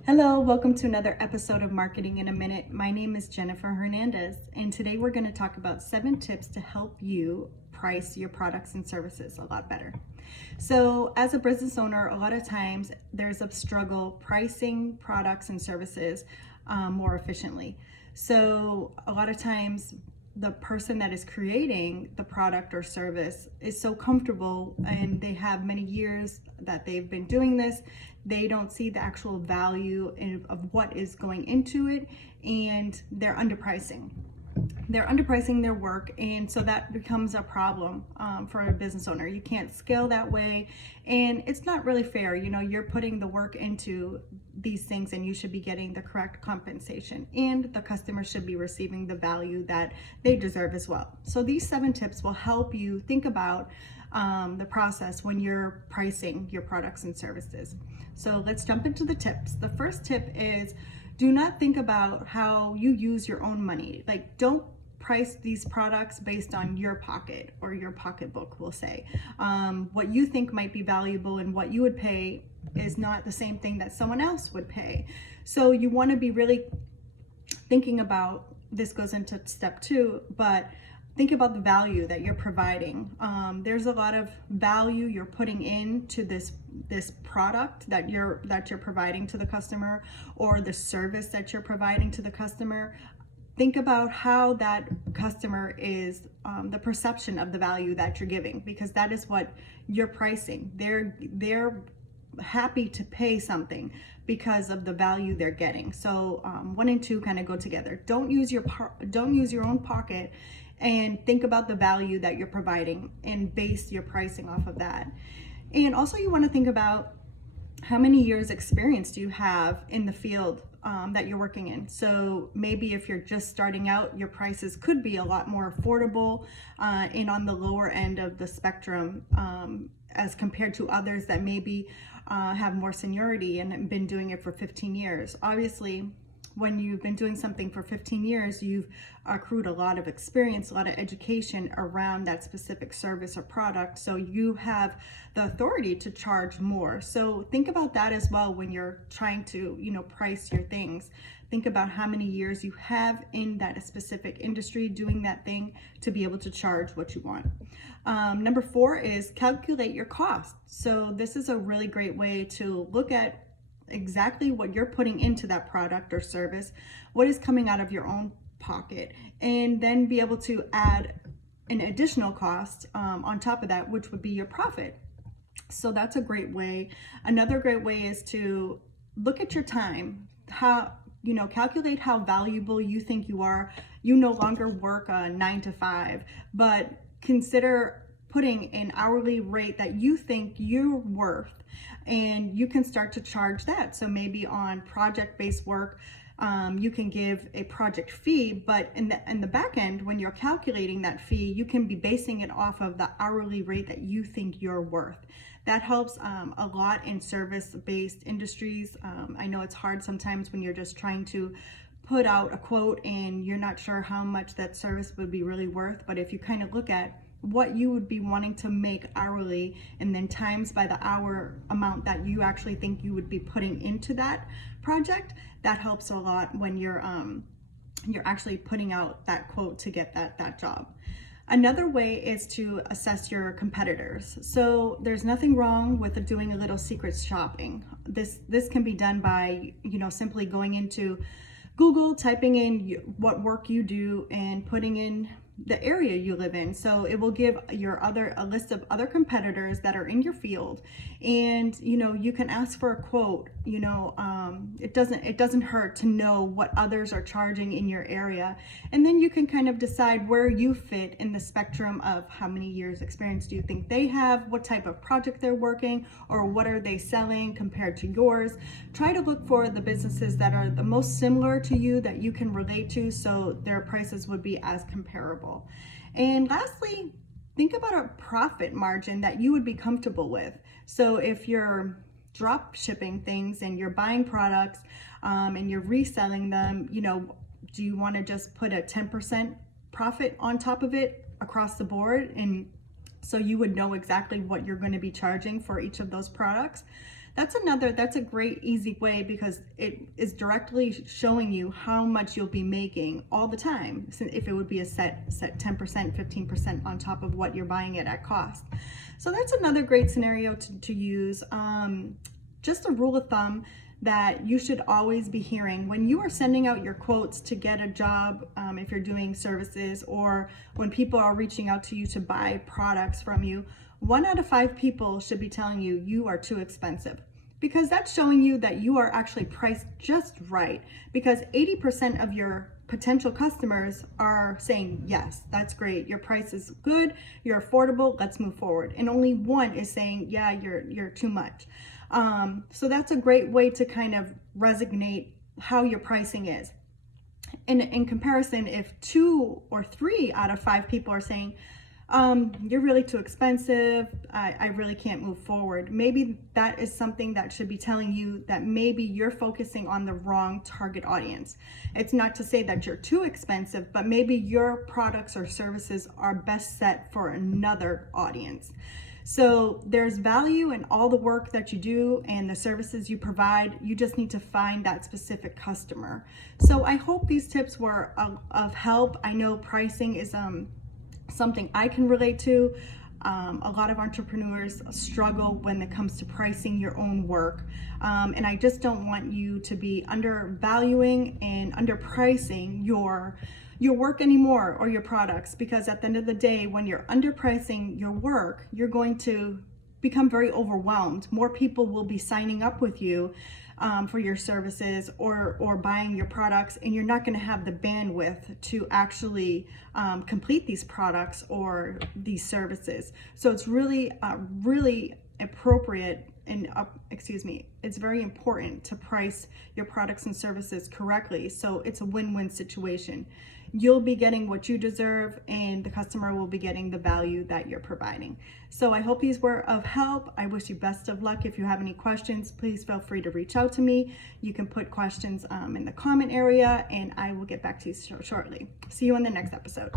Hello, welcome to another episode of Marketing in a Minute. My name is Jennifer Hernandez, and today we're going to talk about 7 tips to help you price your products and services a lot better. So, as a business owner, a lot of times there's a struggle pricing products and services more efficiently. So, a lot of times the person that is creating the product or service is so comfortable and they have many years that they've been doing this. They don't see the actual value of what is going into it, and they're underpricing their work, and so that becomes a problem for a business owner. You can't scale that way, and it's not really fair. You're putting the work into these things, and you should be getting the correct compensation, and the customer should be receiving the value that they deserve as well. So these 7 tips will help you think about the process when you're pricing your products and services. So let's jump into the tips. The first tip is, do not think about how you use your own money. Like, don't price these products based on your pocket or your pocketbook, we'll say. What you think might be valuable and what you would pay is not the same thing that someone else would pay. So you want to be really thinking about, this goes into step 2, but think about the value that you're providing. There's a lot of value you're putting into this product that you're providing to the customer, or the service that you're providing to the customer. Think about how that customer is, the perception of the value that you're giving, because that is what you're pricing. They're happy to pay something because of the value they're getting. So 1 and 2 kind of go together. Don't use your own pocket, and think about the value that you're providing and base your pricing off of that. And also, you want to think about how many years experience do you have in the field that you're working in. So maybe if you're just starting out, your prices could be a lot more affordable and on the lower end of the spectrum as compared to others that maybe have more seniority and have been doing it for 15 years. Obviously, when you've been doing something for 15 years, you've accrued a lot of experience, a lot of education around that specific service or product. So you have the authority to charge more. So think about that as well when you're trying to, price your things. Think about how many years you have in that specific industry doing that thing to be able to charge what you want. Number 4 is calculate your cost. So this is a really great way to look at exactly what you're putting into that product or service, what is coming out of your own pocket, and then be able to add an additional cost on top of that, which would be your profit. So that's a great way. Another great way is to look at your time. Calculate how valuable you think you are. You no longer work a 9 to 5, but consider putting an hourly rate that you think you're worth, and you can start to charge that. So maybe on project-based work, you can give a project fee, but in the back end, when you're calculating that fee, you can be basing it off of the hourly rate that you think you're worth. That helps a lot in service-based industries. I know it's hard sometimes when you're just trying to put out a quote and you're not sure how much that service would be really worth, but if you kind of look at what you would be wanting to make hourly and then times by the hour amount that you actually think you would be putting into that project, that helps a lot when you're actually putting out that quote to get that job. Another way is to assess your competitors. So there's nothing wrong with doing a little secret shopping. This can be done by simply going into Google, typing in what work you do, and putting in the area you live in. So it will give a list of other competitors that are in your field, and you can ask for a quote. It doesn't hurt to know what others are charging in your area, and then you can kind of decide where you fit in the spectrum of how many years experience do you think they have, what type of project they're working, or what are they selling compared to yours. Try to look for the businesses that are the most similar to you that you can relate to, so their prices would be as comparable. And lastly, think about a profit margin that you would be comfortable with. So if you're drop shipping things and you're buying products and you're reselling them, do you want to just put a 10% profit on top of it across the board? And so you would know exactly what you're going to be charging for each of those products. That's a great easy way, because it is directly showing you how much you'll be making all the time, if it would be a set 10%, 15% on top of what you're buying it at cost. So that's another great scenario to use. Just a rule of thumb that you should always be hearing when you are sending out your quotes to get a job, if you're doing services, or when people are reaching out to you to buy products from you, 1 out of 5 people should be telling you you are too expensive, because that's showing you that you are actually priced just right, because 80% of your potential customers are saying, yes, that's great, your price is good, you're affordable, let's move forward. And only 1 is saying, yeah, you're too much. So that's a great way to kind of resonate how your pricing is. In comparison, if 2 or 3 out of 5 people are saying, you're really too expensive, I really can't move forward, maybe that is something that should be telling you that maybe you're focusing on the wrong target audience. It's not to say that you're too expensive, but maybe your products or services are best set for another audience. So there's value in all the work that you do and the services you provide. You just need to find that specific customer. So I hope these tips were of help. I know pricing is something I can relate to. A lot of entrepreneurs struggle when it comes to pricing your own work. And I just don't want you to be undervaluing and underpricing your work anymore, or your products, because at the end of the day, when you're underpricing your work, you're going to become very overwhelmed. More people will be signing up with you for your services or buying your products, and you're not going to have the bandwidth to actually complete these products or these services. So it's really appropriate and it's very important to price your products and services correctly, so it's a win-win situation. You'll be getting what you deserve, and the customer will be getting the value that you're providing. So I hope these were of help. I wish you best of luck. If you have any questions, please feel free to reach out to me. You can put questions in the comment area, and I will get back to you shortly. See you in the next episode.